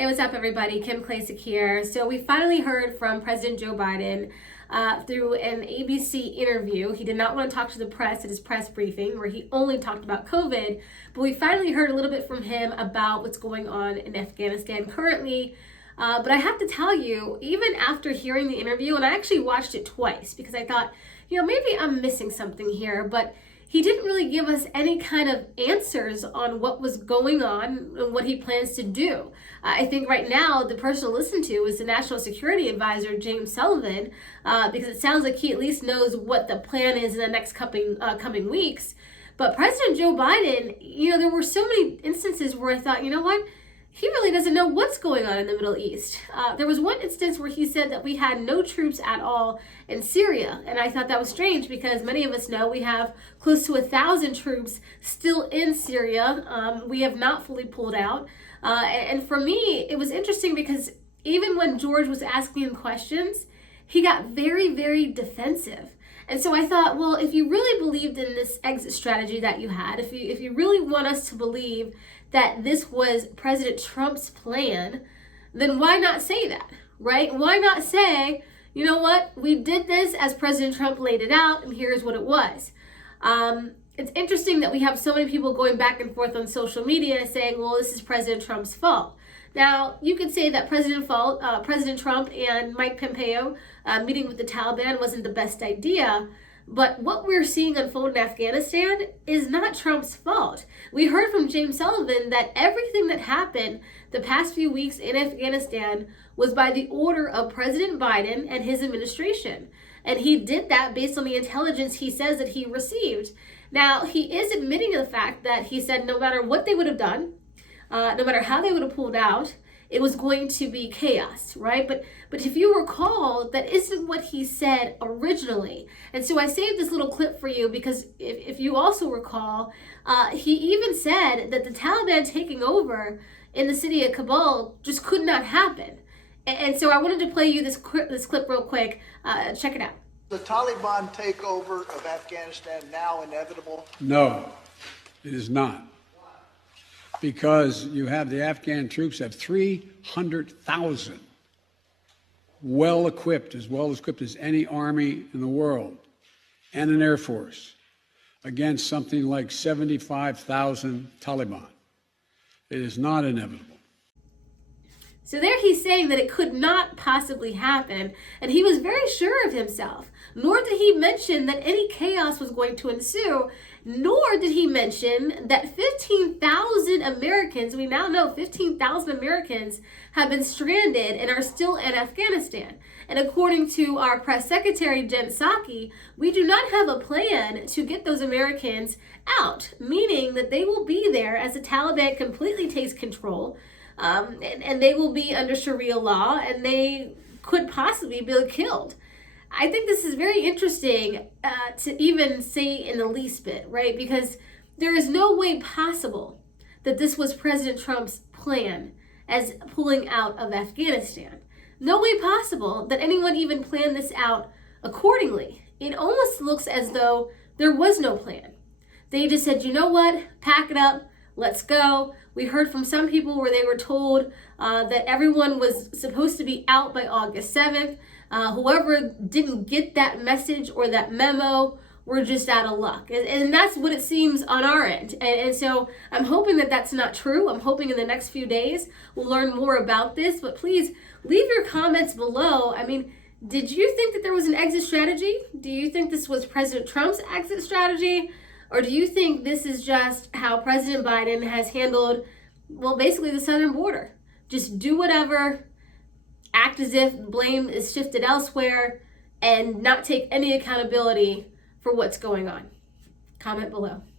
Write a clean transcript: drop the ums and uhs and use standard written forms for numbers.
Hey, what's up, everybody? Kim Klacik here. So we finally heard from President Joe Biden through an ABC interview. He did not want to talk to the press at his press briefing, where he only talked about COVID, but we finally heard a little bit from him about what's going on in Afghanistan currently. But I have to tell you, even after hearing the interview, and I actually watched it twice because I thought, maybe I'm missing something here, but he didn't really give us any kind of answers on what was going on and what he plans to do. I think right now the person to listen to is the National Security Advisor, James Sullivan, because it sounds like he at least knows what the plan is in the next coming weeks. But President Joe Biden, there were so many instances where I thought, he really doesn't know what's going on in the Middle East. There was one instance where he said that we had no troops at all in Syria. And I thought that was strange because many of us know we have close to 1,000 troops still in Syria. We have not fully pulled out. And for me, it was interesting because even when George was asking him questions, he got very, very defensive. And so I thought, well, if you really believed in this exit strategy that you had, if you really want us to believe that this was President Trump's plan, then why not say that, right? Why not say, you know what, we did this as President Trump laid it out, and here's what it was. It's interesting that we have so many people going back and forth on social media saying, well, this is President Trump's fault. Now, you could say that President Trump and Mike Pompeo meeting with the Taliban wasn't the best idea, but what we're seeing unfold in Afghanistan is not Trump's fault. We heard from James Sullivan that everything that happened the past few weeks in Afghanistan was by the order of President Biden and his administration. And he did that based on the intelligence he says that he received. Now, he is admitting the fact that he said no matter what they would have done, no matter how they would have pulled out, it was going to be chaos, right? But if you recall, that isn't what he said originally. And so I saved this little clip for you because if you also recall, he even said that the Taliban taking over in the city of Kabul just could not happen. And so I wanted to play you this clip real quick. Check it out. The Taliban takeover of Afghanistan now inevitable? No, it is not. Because you have the Afghan troops have 300,000 well equipped as any army in the world, and an air force against something like 75,000 Taliban. It is not inevitable. So there he's saying that it could not possibly happen, and he was very sure of himself. Nor did he mention that any chaos was going to ensue, nor did he mention that 15,000 Americans, we now know 15,000 Americans have been stranded and are still in Afghanistan. And according to our press secretary, Jen Psaki, we do not have a plan to get those Americans out, meaning that they will be there as the Taliban completely takes control. And they will be under Sharia law, and they could possibly be killed. I think this is very interesting to even say in the least bit, right? Because there is no way possible that this was President Trump's plan as pulling out of Afghanistan. No way possible that anyone even planned this out accordingly. It almost looks as though there was no plan. They just said, you know what, pack it up, let's go. We heard from some people where they were told that everyone was supposed to be out by August 7th. Whoever didn't get that message or that memo were just out of luck. And that's what it seems on our end. And so I'm hoping that that's not true. I'm hoping in the next few days we'll learn more about this. But please leave your comments below. I mean, did you think that there was an exit strategy? Do you think this was President Trump's exit strategy? Or do you think this is just how President Biden has handled, well, basically the southern border? Just do whatever, act as if blame is shifted elsewhere, and not take any accountability for what's going on. Comment below.